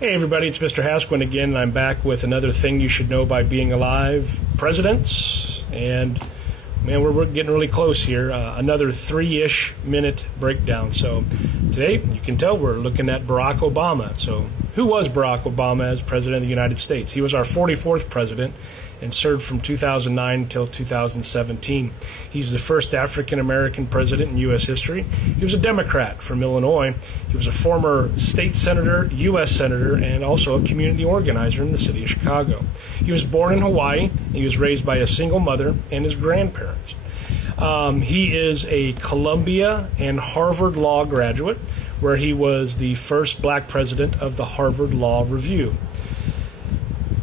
Hey everybody, it's Mr. Hasquin again, and I'm back with another thing you should know by being alive, presidents, and man, we're getting really close here. Another 3-ish minute breakdown. So today, you can tell we're looking at Barack Obama. So who was Barack Obama as President of the United States? He was our 44th president and served from 2009 until 2017. He's the first African-American president in U.S. history. He was a Democrat from Illinois. He was a former state senator, U.S. senator, and also a community organizer in the city of Chicago. He was born in Hawaii. He was raised by a single mother and his grandparents. He is a Columbia and Harvard Law graduate, where he was the first black president of the Harvard Law Review.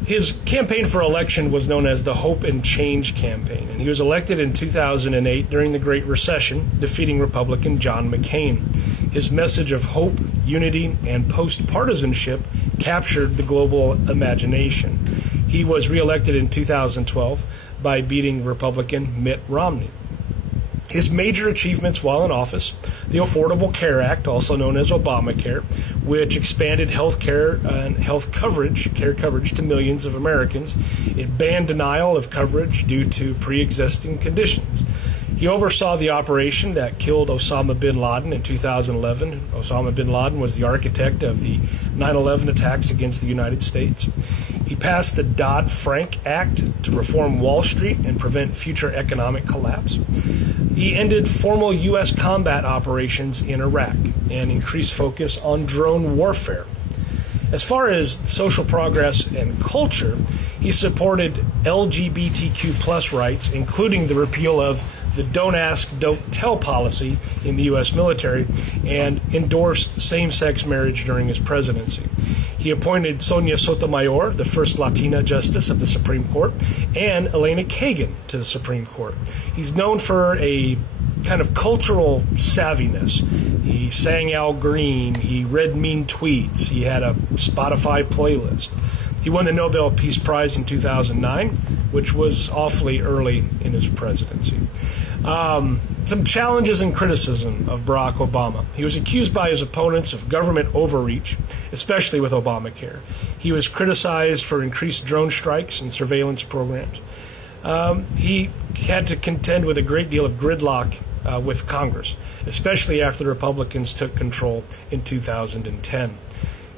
His campaign for election was known as the Hope and Change campaign, and he was elected in 2008 during the Great Recession, defeating Republican John McCain. His message of hope, unity, and post-partisanship captured the global imagination. He was reelected in 2012 by beating Republican Mitt Romney. His major achievements while in office: the Affordable Care Act, also known as Obamacare, which expanded health care and care coverage to millions of Americans. It banned denial of coverage due to pre-existing conditions. He oversaw the operation that killed Osama bin Laden in 2011. Osama bin Laden was the architect of the 9/11 attacks against the United States. He passed the Dodd-Frank Act to reform Wall Street and prevent future economic collapse. He ended formal U.S. combat operations in Iraq and increased focus on drone warfare. As far as social progress and culture, he supported LGBTQ plus rights, including the repeal of the Don't Ask, Don't Tell policy in the U.S. military, and endorsed same-sex marriage during his presidency. He appointed Sonia Sotomayor, the first Latina justice of the Supreme Court, and Elena Kagan to the Supreme Court. He's known for a kind of cultural savviness. He sang Al Green, he read mean tweets, he had a Spotify playlist. He won the Nobel Peace Prize in 2009, which was awfully early in his presidency. Some challenges and criticism of Barack Obama. He was accused by his opponents of government overreach, especially with Obamacare. He was criticized for increased drone strikes and surveillance programs. He had to contend with a great deal of gridlock with Congress, especially after the Republicans took control in 2010.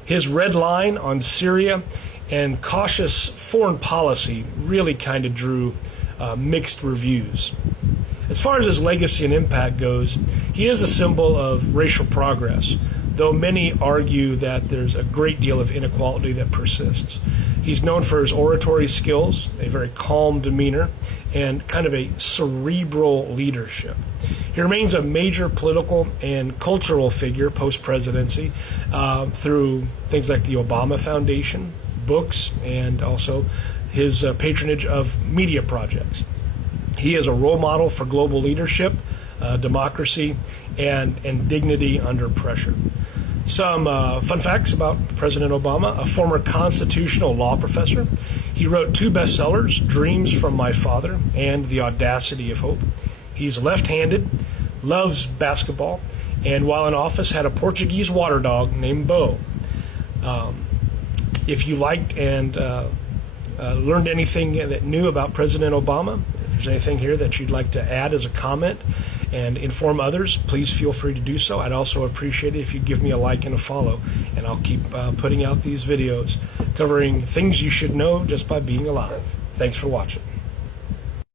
His red line on Syria and cautious foreign policy really kind of drew mixed reviews. As far as his legacy and impact goes, he is a symbol of racial progress, though many argue that there's a great deal of inequality that persists. He's known for his oratory skills, a very calm demeanor, and kind of a cerebral leadership. He remains a major political and cultural figure post-presidency through things like the Obama Foundation, books, and also his patronage of media projects. He is a role model for global leadership, democracy, and dignity under pressure. Some fun facts about President Obama: a former constitutional law professor. He wrote 2 bestsellers, Dreams from My Father and The Audacity of Hope. He's left-handed, loves basketball, and while in office had a Portuguese water dog named Bo. If you liked and learned anything that new about President Obama, if there's anything here that you'd like to add as a comment and inform others, please feel free to do so. I'd also appreciate it if you'd give me a like and a follow, and I'll keep putting out these videos covering things you should know just by being alive. Thanks for watching.